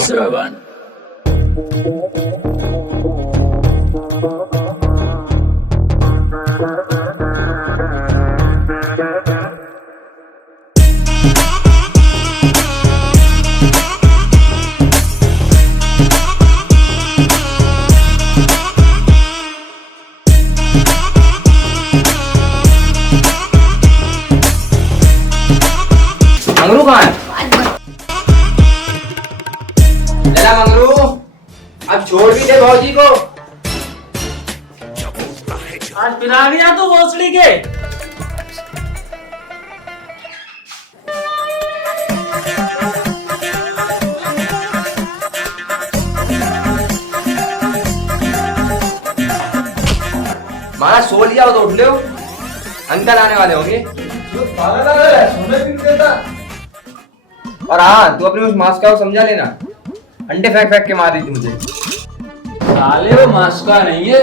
7. मंगरू कहाँ है? चला मंगरू, अब छोड़ भी दे भौजी को। आज फिर आ गया तू भोसड़ी के। मारा सो लिया हो तो उठ लो, अंकल आने वाले होंगे। और हाँ, तू अपने उस मास्का को समझा लेना, अंडे फेंक फेंक के मार रही थी मुझे। साले वो मास्का नहीं है,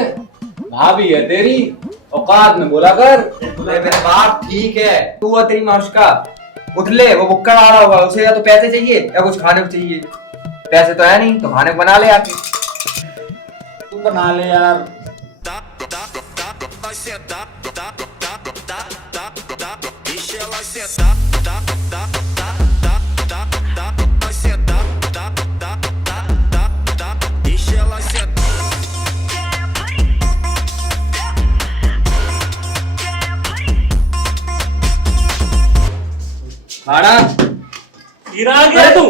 भाभी है तेरी, औकात में बोला कर। मेरे बाप ठीक है, तू और तेरी मास्का उठ ले। वो बुक्कड़ आ रहा होगा, उसे या तो पैसे चाहिए या कुछ खाने को चाहिए। पैसे तो है नहीं तो खाने को बना ले आके। तू बना ले यार। भाड़ा गिरा गया तू।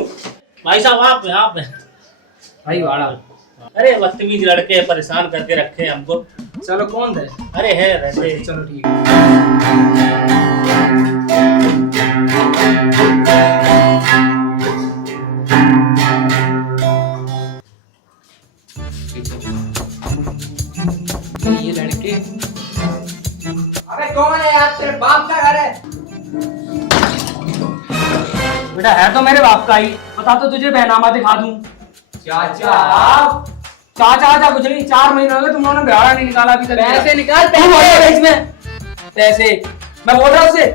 भाई साहब आप भाई भाड़ा। अरे बदतमीज लड़के परेशान करके रखे हैं हमको। चलो कौन है? अरे है रहते। चलो ठीक है। ये लड़के, अबे कौन है यार? तेरे बाप का घर है? बेटा है तो मेरे बाप का ही। बता तो तुझे बैनामा दिखा दूं। चाचा चाचा कुछ नहीं, 4 महीने हो गए तुम लोगों ने भाड़ा नहीं निकाला अभी तक। पैसे निकाल, तू बोल रहा है इसमें पैसे। मैं बोल रहा हूँ उसे।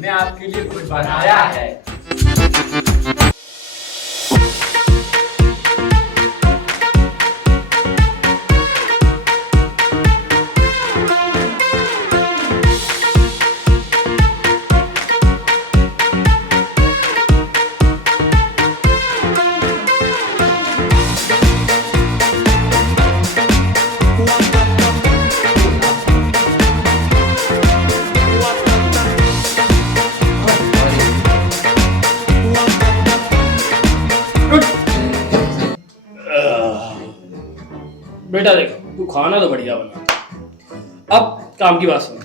मैं आपके लिए कुछ बनाया है। बेटा देख, तू खाना तो बढ़िया बना। अब काम की बात सुन।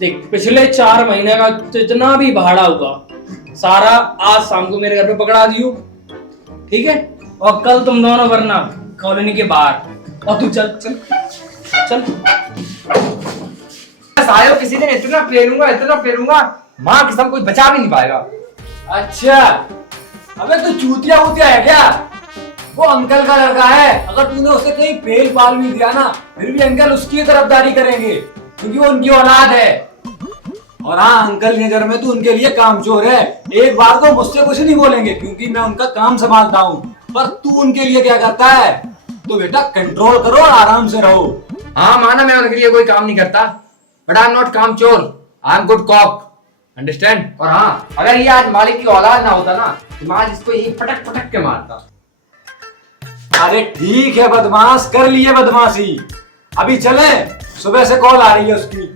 देख, पिछले 4 महीने का जितना भी भाड़ा होगा सारा आज शाम को मेरे घर पे पकड़ा दियो, ठीक है? और कल तुम दोनों वरना कॉलोनी के बाहर। और तू चल चल चल। सायों किसी दिन इतना फेरूंगा, माँ कसम कुछ बचा भी नहीं पाएगा। अच्छा, अबे तू चूतिया वूतिया है क्या? वो अंकल का लड़का है, अगर तूने उसे कहीं पेल पाल भी दिया ना, फिर भी अंकल उसकी तरफदारी करेंगे, क्योंकि वो उनकी औलाद है। और हाँ, अंकल की नजर में तू उनके लिए कामचोर है। एक बार को मुझसे कुछ नहीं बोलेंगे, क्योंकि मैं उनका काम संभालता हूँ। पर तू उनके लिए क्या करता है? तो बेटा कंट्रोल करो और आराम से रहो। हाँ माना, मैं उनके लिए कोई काम नहीं करता, बट आई एम नॉट कामचोर, I am good cock, understand? और हाँ, अगर ये आज मालिक की औलाद ना होता ना, तो मैं आज इसको यही पटक पटक के मारता। अरे ठीक है बदमाश, कर लिए बदमाशी। अभी चले, सुबह से कॉल आ रही है उसकी,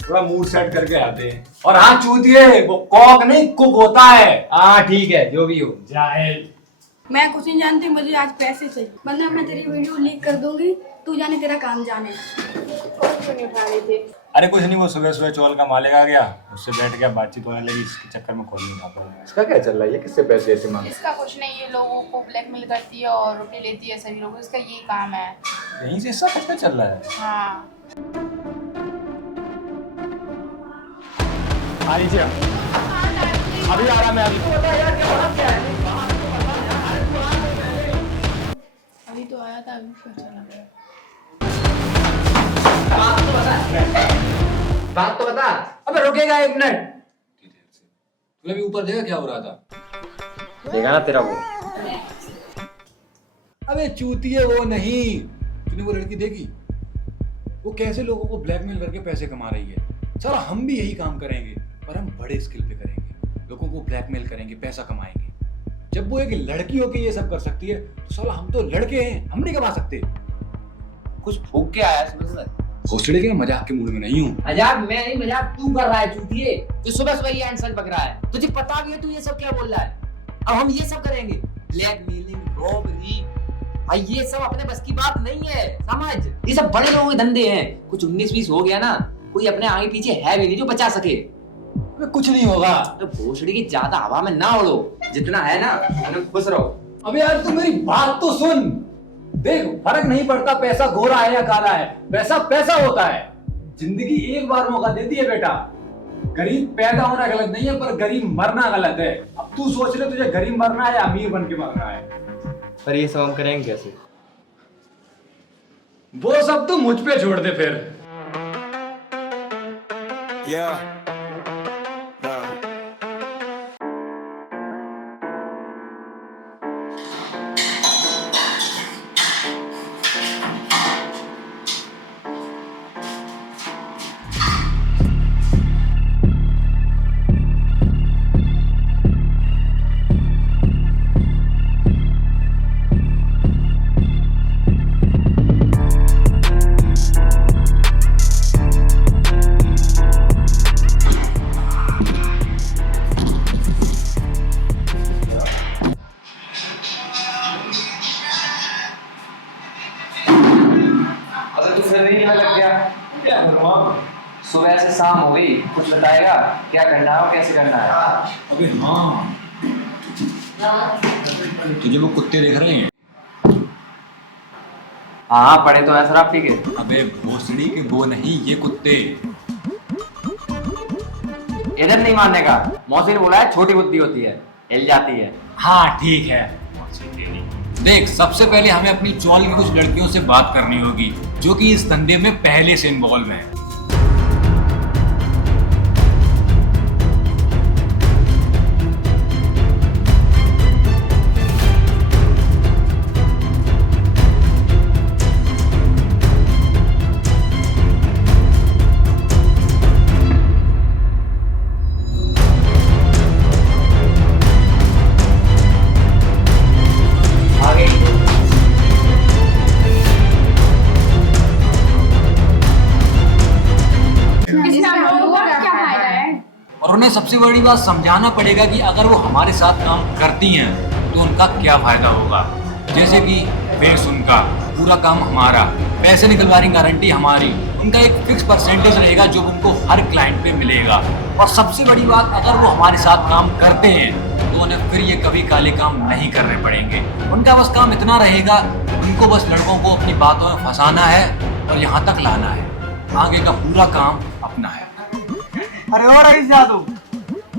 थोड़ा मूड सेट करके आते हैं। और हाँ चूतिए, वो कॉक नहीं कुक होता है। हाँ ठीक है, जो भी हो। जाहिल। मैं कुछ नहीं जानती, मुझे आज पैसे चाहिए, वरना मैं तेरी वीडियो लीक कर दूंगी। तू जाने तेरा काम जाने। कॉल क्यों नहीं उठा रहे थे? अरे कुछ नहीं, वो सुबह सुबह चौल का मालिक आ गया, उससे बैठ गया, बातचीत होने लगी, इसके चक्कर में कॉल नहीं उठा पाया। इसका क्या चल रहा है? ये किससे पैसे ऐसे मांग? इसका कुछ नहीं, ये लोगों को ब्लैकमेल करती है और रुपए लेती है सभी लोगों, इसका ये काम है। यहीं से इसका खर्चा चल रहा है। हाँ, आ लीजिए, अभी आ रहा मैं अभी। अभी तो आया था, अभी फिर चला गया। बात तो बता। अबे रुकेगा 1 मिनट। तूने भी ऊपर देखा क्या हो रहा था? देखा ना तेरा वो। अबे चूतिए वो नहीं, तूने वो लड़की देखी? वो कैसे लोगों को ब्लैकमेल करके पैसे कमा रही है। साला हम भी यही काम करेंगे, पर हम बड़े स्किल पे करेंगे। लोगों को ब्लैकमेल करेंगे, पैसा कमाएंगे। जब वो एक लड़की होके ये सब कर सकती है तो साला हम तो लड़के हैं, हम नहीं कमा सकते। कुछ फूक के आया सुबह सुबह। घोसड़े के मजाक के मूड में नहीं हूँ। मजाक मैं नहीं, मजाक तू कर रहा है चूतिए। तू सुबह सुबह ये इंसल्ट बक रहा है, तुझे पता भी है तू ये सब क्या बोल रहा है। अब हम ये सब करेंगे, ब्लैकमेलिंग, रॉबरी, भाई ये सब अपने बस की बात नहीं है, समझ। ये सब बड़े लोगों के धंधे हैं। कुछ 19-20 हो गया ना, कोई अपने आगे पीछे है भी नहीं जो बचा सके। कुछ नहीं होगा। तो भोसड़ी की ज्यादा हवा में ना उड़ो, जितना है ना उतना खुश रहो। अबे यार तू मेरी बात तो सुन। देख, फर्क नहीं पड़ता पैसा गोरा है या काला है, पैसा पैसा होता है। जिंदगी एक बार मौका देती है बेटा। गरीब पैदा होना गलत नहीं है, पर गरीब मरना गलत है। अब तू सोच ले तुझे गरीब मरना है या अमीर बन के मरना है। पर ये सब हम करेंगे कैसे? वो सब तो मुझ पे छोड़ दे फिर। अगर तू फिर नहीं लग गया क्या करूँगा? सुबह से शाम हो गई, कुछ बताएगा क्या करना है और कैसे करना है? अबे हाँ, तुझे वो कुत्ते दिख रहे हैं? हाँ पढ़े तो है सर आप, ठीक है। अबे भोसड़ी के वो नहीं, ये कुत्ते। इधर नहीं मानने का, मौसी ने बोला है छोटी बुद्धि होती है, हिल जाती है। हाँ ठीक है। देख, सबसे पहले हमें अपनी चौल की कुछ लड़कियों से बात करनी होगी जो कि इस धंधे में पहले से इन्वॉल्व हैं। और उन्हें सबसे बड़ी बात समझाना पड़ेगा कि अगर वो हमारे साथ काम करती हैं तो उनका क्या फायदा होगा। जैसे कि बेस उनका, पूरा काम हमारा, पैसे निकलवाने की गारंटी हमारी, उनका एक फिक्स परसेंटेज रहेगा जो उनको हर क्लाइंट पे मिलेगा। और सबसे बड़ी बात, अगर वो हमारे साथ काम करते हैं तो उन्हें फिर ये कभी काले काम नहीं करने पड़ेंगे। उनका बस काम इतना रहेगा, उनको बस लड़कों को अपनी बातों में फंसाना है और यहाँ तक लाना है। आगे का पूरा काम अपना है। अरे और रईस यादव,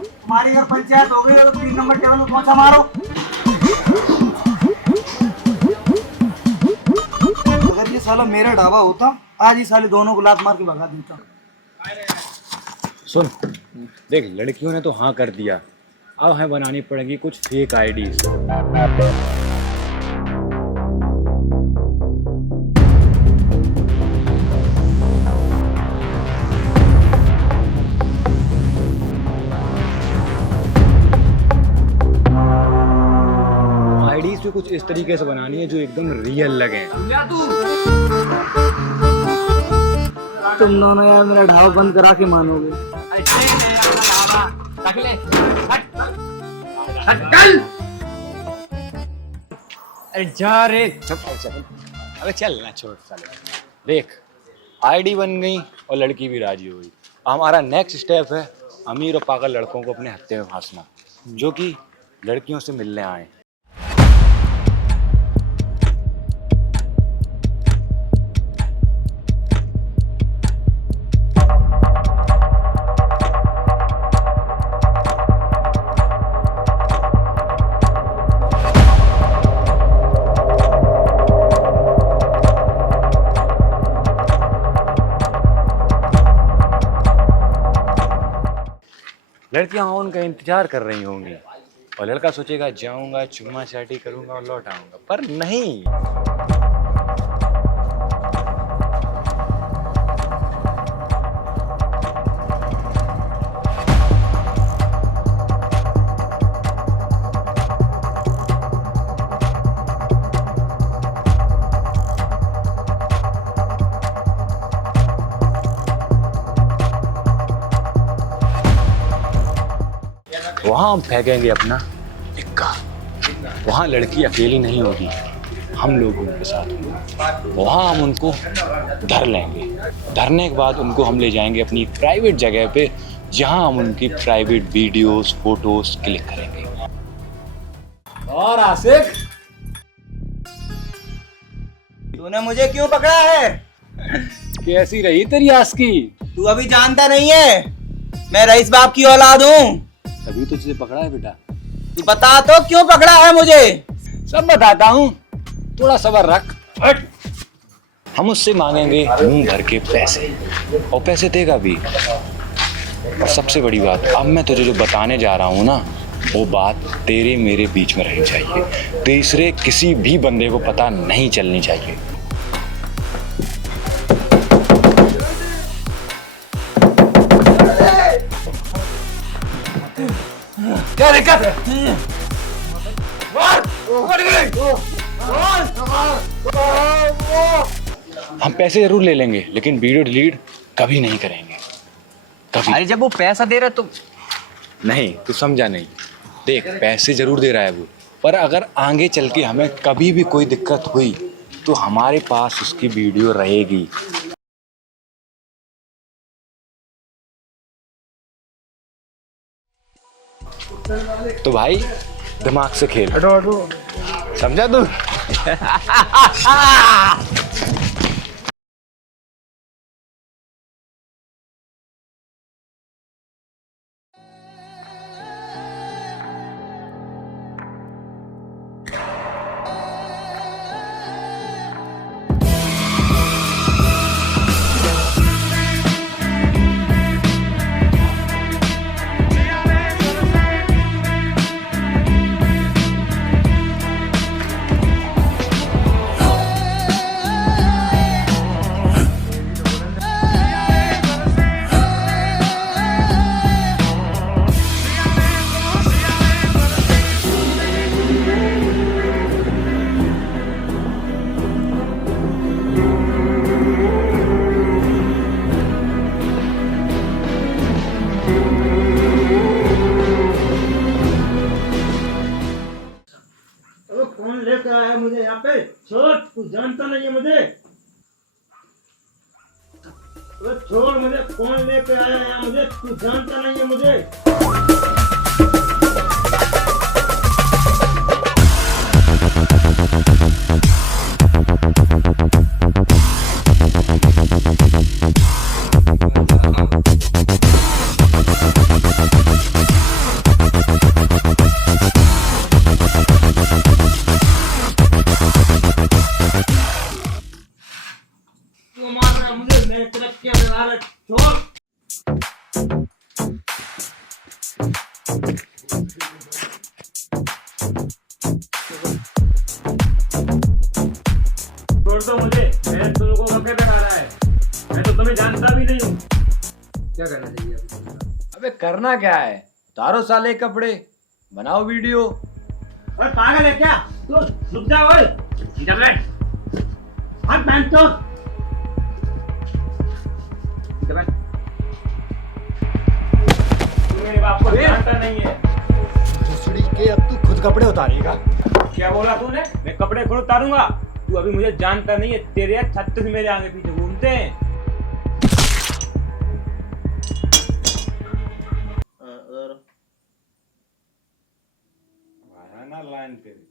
तुम्हारी अगर पंचायत हो गई तो 3 नंबर टेबल में पहुंचा मारो। अगर ये साला मेरा ढाबा होता, आज ही साले दोनों को लात मार के भगा देता। सुन देख, लड़कियों ने तो हाँ कर दिया, अब हमें बनानी पड़ेगी कुछ फेक आईडीज। आईडीज भी कुछ इस तरीके से बनानी है जो एकदम रियल लगे। तुम दोनों यार मेरा ढाबा बंद करा के मानोगे। अरे जा रे, चल। अबे चल ना, छोड़ साले। देख, आईडी बन गई और लड़की भी राजी हो गई। हमारा नेक्स्ट स्टेप है अमीर और पागल लड़कों को अपने हत्थे में फांसना, जो कि लड़कियों से मिलने आए। लड़कियां उनका इंतजार कर रही होंगी और लड़का सोचेगा जाऊंगा चुम्मा चाटी करूंगा और लौट आऊंगा, पर नहीं। वहां हम फेंकेंगे अपना इक्का। वहां लड़की अकेली नहीं होगी, हम लोग उनके साथ होंगे। वहां हम उनको धर लेंगे। धरने के बाद उनको हम ले जाएंगे अपनी प्राइवेट जगह पे, जहां हम उनकी प्राइवेट वीडियोस फोटोज क्लिक करेंगे। और आशिक, तूने मुझे क्यों पकड़ा है? कैसी रही तेरी आस्की? तू अभी जानता नहीं है, मैं रईस बाप की औलाद हूँ। तभी तो तुझे पकड़ा है बेटा। तू बता तो क्यों पकड़ा है मुझे? सब बताता हूँ, थोड़ा सब्र रख। हम उससे मांगेंगे मुंह भर के पैसे, और पैसे देगा भी। और सबसे बड़ी बात, अब मैं तुझे जो बताने जा रहा हूँ ना, वो बात तेरे मेरे बीच में रहनी चाहिए। तीसरे किसी भी बंदे को पता नहीं चलनी चाहिए। क्या दिक्कत है? हम पैसे जरूर ले लेंगे, लेकिन वीडियो डिलीट कभी नहीं करेंगे, कभी। अरे जब वो पैसा दे रहा है तो नहीं, तू समझा नहीं। देख, पैसे जरूर दे रहा है वो, पर अगर आगे चल के हमें कभी भी कोई दिक्कत हुई तो हमारे पास उसकी वीडियो रहेगी। तो भाई दिमाग से खेल, समझा तू? कौन लेकर आया मुझे यहाँ पे? छोड़, तू जानता नहीं है मुझे। छोड़ मुझे, कौन लेकर आया यहाँ मुझे? तू जानता नहीं है मुझे। क्यों मार रहा है मुझे? मेरे तरफ क्या व्यवहार है? छोड़। छोड़ दो मुझे, मैं तुम लोगों को क्या करा रहा है? मैं तो तुम्हें जानता भी नहीं हूँ। क्या करना चाहिए अभी? अबे करना क्या है? उतारो साले कपड़े, बनाओ वीडियो। अरे पागल है क्या तू? रुक जा ओए, इधर बैठ। हाथ पहन तो इधर बैठ। तू मेरे बाप को जानता नहीं है। भोसड़ी के, अब तू खुद कपड़े उतारेगा? क्या बोला तूने? मैं कपड़े खुद उतारूंगा? तू अभी मुझे जानता नहीं है। तेरे 36 मेरे आगे पीछे घूमते हैं। लाइन तेरी।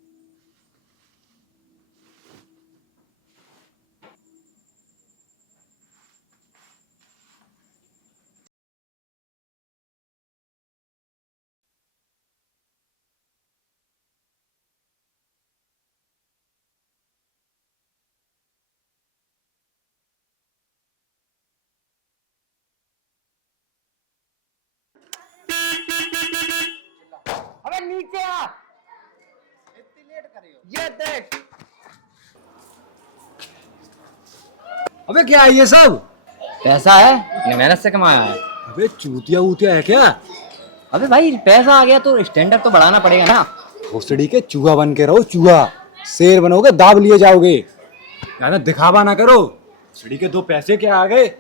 अबे नीचे आ। ये देख। अबे क्या है ये सब? पैसा है, ये मेहनत से कमाया है। अबे चूतिया वूतिया है क्या? अबे भाई पैसा आ गया तो स्टैंडर्ड तो बढ़ाना पड़ेगा ना। भोसड़ी के चूहा बन के रहो, चूहा। शेर बनोगे दाब लिए जाओगे। ज्यादा दिखावा ना करो। भोसड़ी के 2 पैसे क्या आ गए?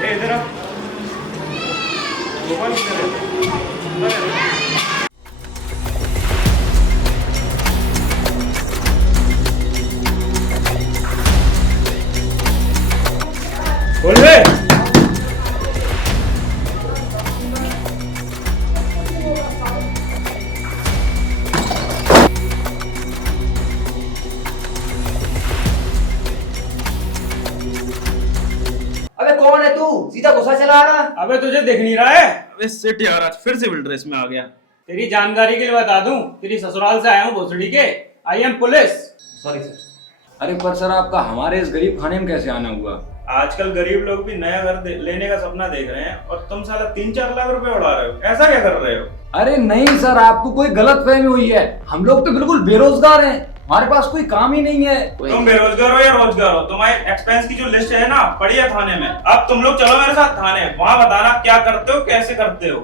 ए इधर आ। मोबाइल इधर है। बोल बे। अबे कौन है तू? सीधा गुस्सा चला रहा। अबे तुझे दिख नहीं रहा है? अबे सिट यार, आज फिर सिविल ड्रेस में आ गया। तेरी जानकारी के लिए बता दूं, तेरी ससुराल से आया हूँ भोसड़ी के। I am police. Sorry sir. अरे पर सर आपका हमारे इस गरीब खाने में कैसे आना हुआ? आजकल गरीब लोग भी नया घर लेने का सपना देख रहे हैं और तुम साला 3-4 लाख रुपए उड़ा रहे हो। ऐसा क्या कर रहे हो? अरे नहीं सर, आपको कोई गलत फहमी हुई है। हम लोग तो बिल्कुल बेरोजगार हैं, हमारे पास कोई काम ही नहीं है। तुम बेरोजगार हो या रोजगार हो, तुम्हारे एक्सपेंस की जो लिस्ट है ना पड़ी है थाने में। अब तुम लोग चलो मेरे साथ थाने, वहाँ बताना क्या करते हो, कैसे करते हो।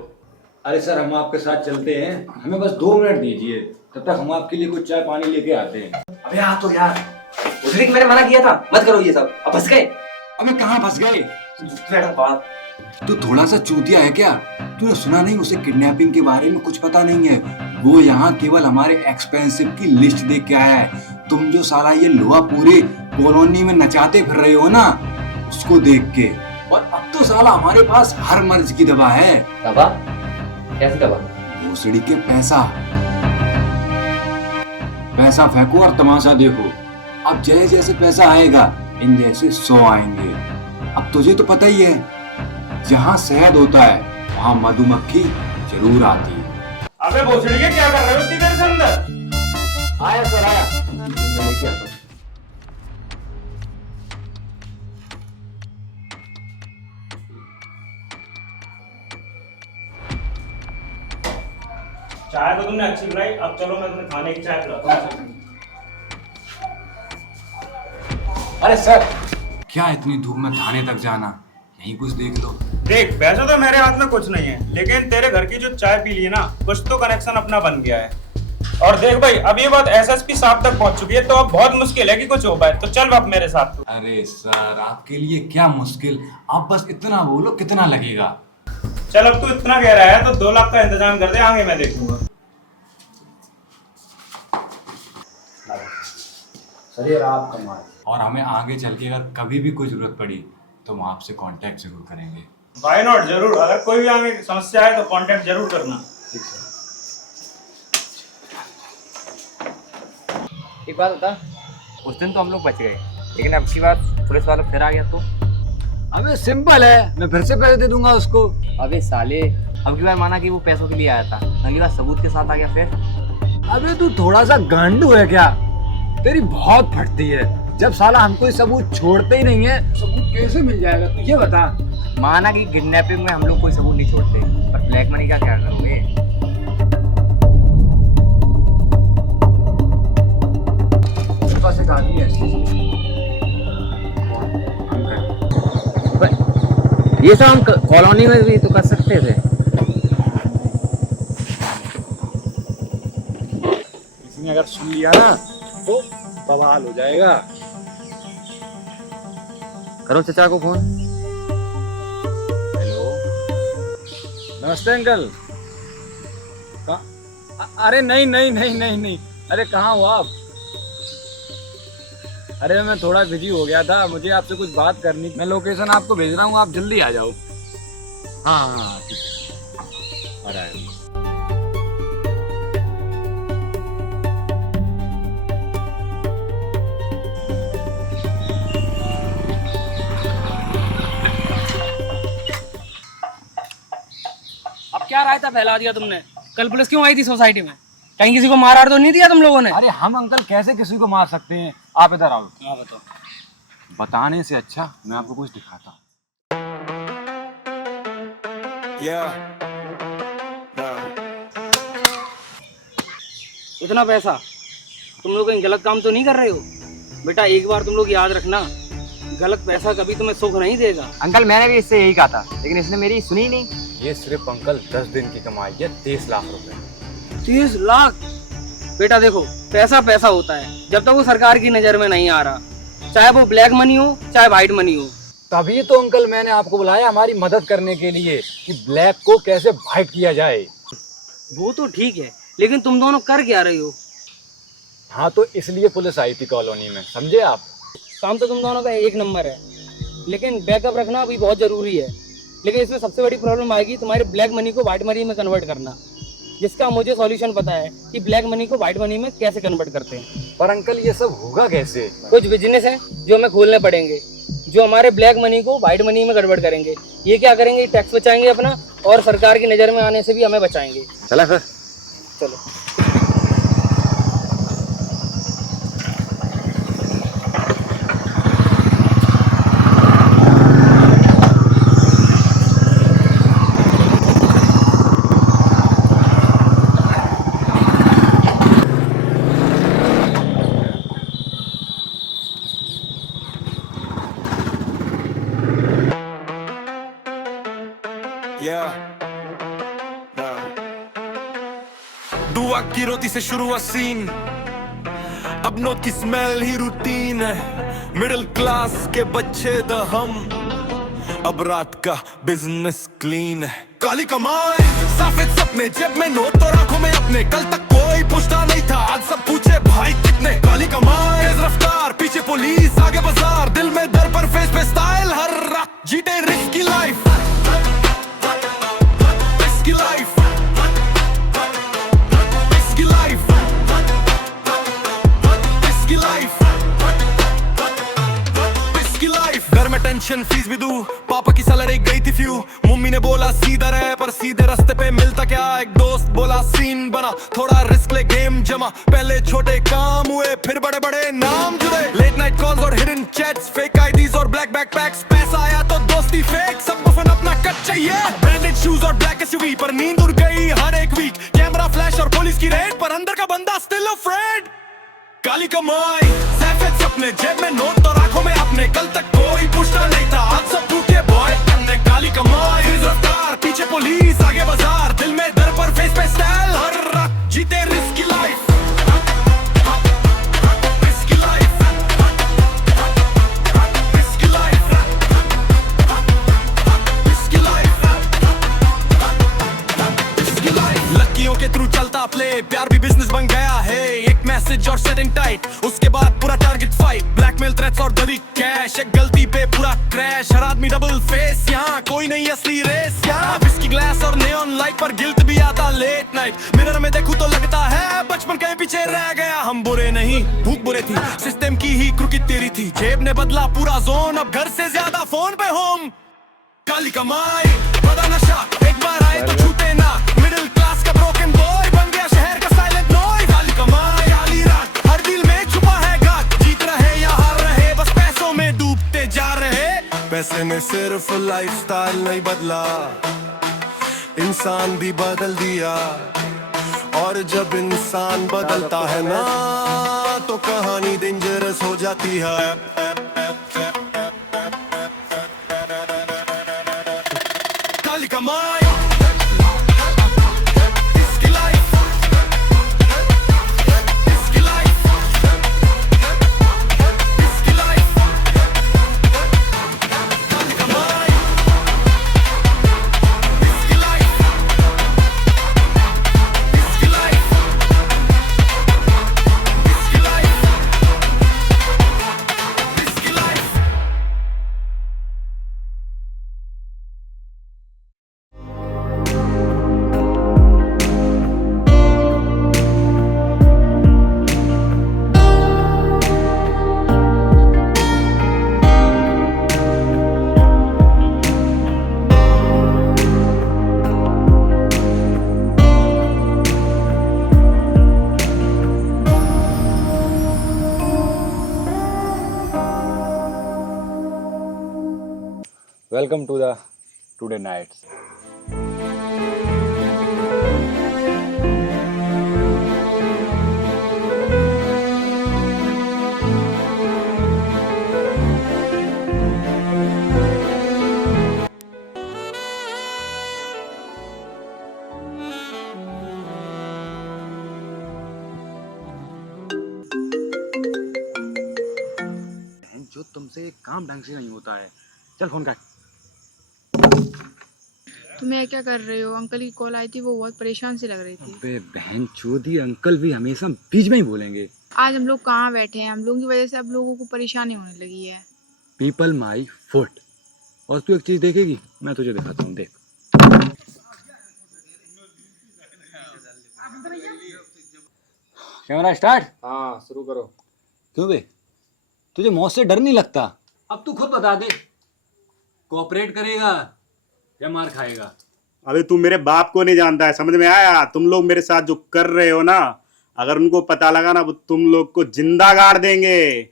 अरे सर हम आपके साथ चलते हैं, हमें बस 2 मिनट दीजिए, तब तक हम आपके लिए कुछ चाय पानी लेके आते हैं। अबे हाँ तो यार, उस दिन मैंने मना किया था मत करो ये सब, अब फंस गए। अबे कहाँ फंस गए? बात तू थोड़ा सा चूतिया है क्या? तूने सुना नहीं उसे किडनैपिंग के बारे में कुछ पता नहीं है? वो यहाँ केवल हमारे एक्सपेंसिव की लिस्ट देख के आया है। तुम जो साला ये लोहा पूरे कॉलोनी में नचाते फिर रहे हो ना, उसको देख के। और अब तो साला हमारे पास हर मर्ज की दवा है। दवा? कैसी दवा? भोसड़ी के पैसा। पैसा फेंको और तमाशा देखो। अब जैसे जैसे पैसा आएगा इन जैसे 100 आएंगे। अब तुझे तो पता ही है, जहाँ शहद होता है वहाँ मधुमक्खी जरूर आती है। अबे भोसड़ी के क्या कर रहे हो इतनी देर से अंदर? आया सर आया, मैं लेके आता हूँ। चाय तो तुमने अच्छी पिलाई, अब चलो मैं तुम्हें खाने की चाय पिलाता हूँ। अरे सर, क्या इतनी धूप में थाने तक जाना? यहीं कुछ देख लो। देख वैसे तो मेरे हाथ में कुछ नहीं है, लेकिन तेरे घर की जो चाय पी ली ना, कुछ तो कनेक्शन अपना बन गया है। और देख भाई, अब ये बात एसएसपी साहब तक पहुंच चुकी है, तो अब बहुत मुश्किल है कि कुछ हो पाए। तो चल अब मेरे साथ तू। अरे सर, आपके लिए क्या मुश्किल, आप बस इतना बोलो कितना लगेगा। चल अब तू इतना कह रहा है तो 2 लाख का इंतजाम कर दे, आगे मैं देखूंगा। सर ये आप कमाए, और हमें आगे चल के अगर कभी भी कोई जरूरत पड़ी तो हम आपसे कांटेक्ट जरूर करेंगे। व्हाई नॉट, जरूर। अगर कोई भी आगे समस्या है तो कांटेक्ट जरूर करना। एक बात बता, उस दिन तो हम लोग बच गए, लेकिन अब की बात पुलिस वालों फिर आ गया तो? अबे सिंपल है, मैं फिर से पैसे दे दूंगा उसको। अबे साले, अब की बार माना कि वो पैसों के लिए आया था, अगली बार सबूत के साथ आ गया फिर? अबे तू थोड़ा सा गांडू है क्या? तेरी बहुत फटती है। जब साला हम कोई सबूत छोड़ते ही नहीं है, सबूत कैसे मिल जाएगा तू ये बता। माना कि किडनैपिंग में हम लोग कोई सबूत नहीं छोड़ते, पर ब्लैक मनी का क्या करोगे? मेरे पास एक आदमी है, ये सब हम कॉलोनी में भी तो कर सकते थे। किसी ने अगर सुन लिया ना तो बवाल हो जाएगा। करो चचा को फोन। हेलो, नमस्ते अंकल। अरे नहीं नहीं नहीं नहीं नहीं, अरे कहाँ हो आप? अरे मैं थोड़ा बिजी हो गया था, मुझे आपसे कुछ बात करनी। मैं लोकेशन आपको भेज रहा हूँ, आप जल्दी आ जाओ। हाँ हाँ और आएगा। अब क्या रायता फैला दिया तुमने? कल पुलिस क्यों आई थी सोसाइटी में? कहीं किसी को मार तो नहीं दिया तुम लोगों ने? अरे हम अंकल कैसे किसी को मार सकते हैं? आप इधर आओ। हाँ बताओ। बताने से अच्छा मैं आपको कुछ दिखाता हूँ। इतना पैसा तुम लोग कहीं गलत काम तो नहीं कर रहे हो? बेटा एक बार तुम लोग याद रखना, गलत पैसा कभी तुम्हें सुख नहीं देगा। अंकल मैंने भी इससे यही कहा था, लेकिन इसने मेरी सुनी नहीं। ये सिर्फ अंकल 10 दिन की कमाई है, 30 लाख रुपए। 30 लाख? बेटा देखो, पैसा पैसा होता है जब तक वो सरकार की नजर में नहीं आ रहा, चाहे वो ब्लैक मनी हो चाहे व्हाइट मनी हो। तभी तो अंकल मैंने आपको बुलाया हमारी मदद करने के लिए कि ब्लैक को कैसे व्हाइट किया जाए। वो तो ठीक है, लेकिन तुम दोनों कर क्या रहे हो? हाँ तो इसलिए पुलिस आई थी कॉलोनी में, समझे आप? काम तो तुम दोनों का एक नंबर है, लेकिन बैकअप रखना भी बहुत जरूरी है। लेकिन इसमें सबसे बड़ी प्रॉब्लम आएगी तुम्हारे ब्लैक मनी को व्हाइट मनी में कन्वर्ट करना, जिसका मुझे सॉल्यूशन पता है कि ब्लैक मनी को व्हाइट मनी में कैसे कन्वर्ट करते हैं। पर अंकल ये सब होगा कैसे? कुछ बिजनेस है जो हमें खोलने पड़ेंगे, जो हमारे ब्लैक मनी को व्हाइट मनी में कन्वर्ट करेंगे। ये क्या करेंगे? टैक्स बचाएंगे अपना, और सरकार की नज़र में आने से भी हमें बचाएंगे। चला फिर चलो। दुआ की रोटी से शुरू हुआ सीन, अब नोट की स्मेल ही रूटीन है। मिडिल क्लास के बच्चे द हम, अब रात का बिजनेस क्लीन है। काली कमाई सफेद सपने, जेब में नोट और आंखों में अपने। कल तक कोई पूछता नहीं था, आज सब पूछे भाई कितने। काली कमाई तेज रफ्तार, पीछे पुलिस आगे बाजार, दिल में डर पर फेस पे स्टाइल, हर रात जीते risky life. Risky life, risky life, risky life, risky life. घर में टेंशन फीस भी दूं, पापा की सैलरी गई थी फ्यू। मम्मी ने बोला सीधा रहे, पर सीधे रास्ते पे मिलता क्या? एक दोस्त बोला सीन बना, थोड़ा रिस्क ले गेम जमा। पहले छोटे काम हुए, फिर बड़े बड़े नाम जुड़े। लेट नाइट कॉल्स और हिडन चैट्स, फेक आईडीज और ब्लैक बैकपैक्स। पैसा आया तो दोस्ती फेक, सबको फन अपना कट चाहिए। ब्रांडेड शूज और ब्लैक एसयूवी, पर नींद उड़ गई हर एक वीक। कैमरा फ्लैश और पुलिस की रेड, पर अंदर का बंदा स्टिल अफ्रेड। काली कमाई सफेद सपने, जेब में नोट और आंखों में अपने। कल तक कोई पूछता नहीं था, आज सब पूछे बॉय करने। काली कमाई तेज रफ्तार, पीछे पुलिस आगे बाजार, दिल में डर पर फेस पे स्टाइल, हर रात जीते risky life. Risky life, risky life, risky life, risky life. लड़कियों के थ्रू चलता प्ले, प्यार भी बिजनेस बन गया है। एक मैसेज और सेटिंग टाइट, उसके बाद पूरा टारगेट फाइट। ब्लैकमेल थ्रेट्स और डरी कैश, एक गलती पे पूरा क्रैश। हर आदमी डबल फेस, यहाँ कोई नहीं असली रेस। यहाँ विस्की ग्लास और नेऑन लाइट, पर गिल्ट भी आता लेट नाइट। मिरर में देखूं तो लगता है बचपन कहीं पीछे रह गया। हम बुरे नहीं, भूख बुरे थी, सिस्टम की ही क्रुकी तेरी थी। जेब ने बदला पूरा जोन, अब घर से ज्यादा फोन पे होम। काली कमाई बड़ा नशा, एक बार आए तो छूटे ना। मिडिल क्लास का ब्रोकन बॉय बन गया शहर का साइलेंट नॉइज। काली कमाई काली रात, हर दिल में छुपा है घात। जीत रहे या हार रहे, बस पैसों में डूबते जा रहे। पैसे ने सिर्फ लाइफस्टाइल नहीं बदला, इंसान भी बदल दिया। और जब इंसान बदलता है ना, तो कहानी डेंजरस हो जाती है। काली कमाई इसकी लाइफ, इसकी लाइफ, इसकी लाइफ। काली कमाई इसकी लाइफ, इसकी लाइफ, इसकी लाइफ, इसकी life. Welcome to the today nights. जो तुमसे काम ढंग से नहीं होता है, चल फोन कर। तुम्हें क्या कर रहे हो? अंकल की कॉल आई थी, वो बहुत परेशान सी लग रही थी। अबे बहन चोदी, अंकल भी हमेशा बीच में ही बोलेंगे। आज हम लोग कहाँ बैठे हैं? हम लोगों की वजह से अब लोगों को परेशानी होने लगी है। People my foot. और तू एक चीज देखेगी, मैं तुझे दिखाता हूँ, देख। Camera start. हाँ शुरू करो। क्यों बे, तुझे मौत से डर नहीं लगता? अब तू खुद बता दे, कोऑपरेट करेगा या मार खाएगा? अबे तू मेरे बाप को नहीं जानता है, समझ में आया? तुम लोग मेरे साथ जो कर रहे हो ना, अगर उनको पता लगा ना, वो तुम लोग को जिंदा गाड़ देंगे।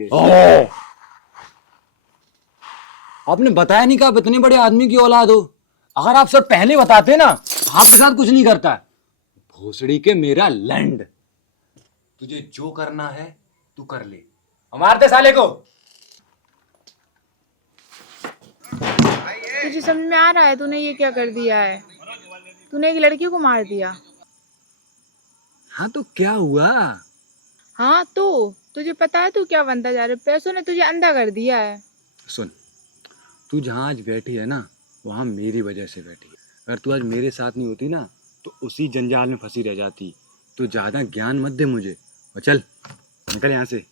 आपने बताया नहीं कि आप इतने बड़े आदमी की औलाद हो। अगर आप सब पहले बताते ना, आपके साथ कुछ नहीं करता। भोसड़ी के मेरा लैंड। तुझे जो करना है तू कर ले, मारते साले को। तुझे समझ में आ रहा है तूने ये क्या कर दिया है? तूने एक लड़की को मार दिया। हाँ तो क्या हुआ? हाँ तो तुझे पता है तू क्या बनता जा रहा है? पैसों ने तुझे अंधा कर दिया है। सुन, तू जहाँ आज बैठी है ना, वहाँ मेरी वजह से बैठी है। अगर तू आज मेरे साथ नहीं होती ना, तो उसी जंजाल में फंसी रह जाती। तू ज्यादा ज्ञान मत दे मुझे, और चल निकल यहाँ से।